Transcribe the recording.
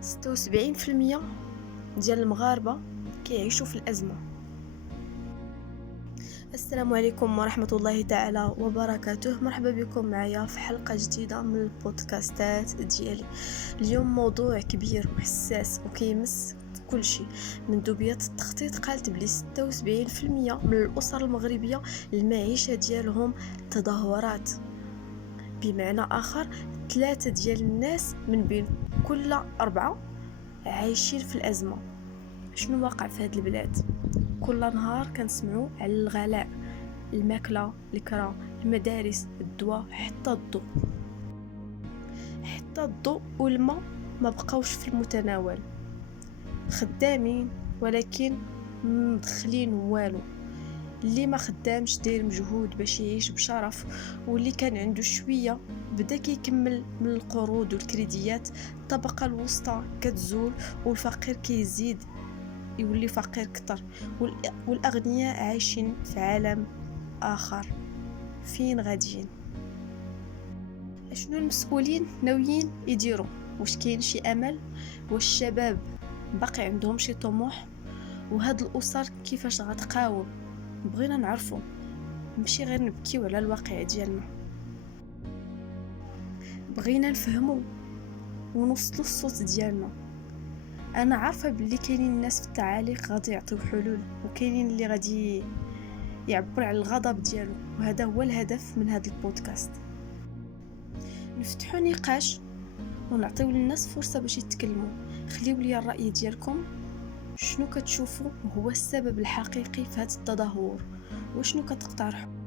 76% ديال المغاربة كيعيشوا في الأزمة. السلام عليكم ورحمة الله تعالى وبركاته. مرحبا بكم معايا في حلقة جديدة من البودكاستات ديالي. اليوم موضوع كبير وحساس وكيمس كل شيء. مندوبية التخطيط قالت بلي 76% من الأسر المغربية المعيشة ديالهم تدهورات. بمعنى آخر 3 ديال الناس من بين كل 4 عايشين في الأزمة. شنو واقع في هاد البلاد؟ كل نهار كنسمعوا على الغلاء، الماكلة، الكرا، المدارس، الدواء، حتى الضوء والماء ما بقاوش في المتناول. خدامين ولكن مدخلين والو. اللي ما خدامش داير مجهود باش يعيش بشرف، واللي كان عنده شويه بدا كيكمل من القروض والكريديات. الطبقه الوسطى كتزول والفقير كيزيد يولي فقير كتر، والاغنياء عايشين في عالم اخر. فين غاديين؟ شنو المسؤولين ناويين يديروا؟ واش كاين شي امل؟ واش الشباب باقي عندهم شي طموح؟ وهاد الاسر كيفاش غتقاوم؟ بغينا نعرفو، ماشي غير نبكيو على الواقع ديالنا. بغينا نفهمو ونوصلو الصوت ديالنا. انا عارفه بلي كاينين الناس في التعاليق غادي يعطيو حلول، وكاينين اللي غادي يعبر على الغضب ديالو، وهذا هو الهدف من هذا البودكاست. نفتحوا نقاش ونعطيو للناس فرصه باش يتكلموا. خليو لي الراي ديالكم. شنو كتشوفوا هو السبب الحقيقي في هذا التدهور؟ وشنو كتقترحوا؟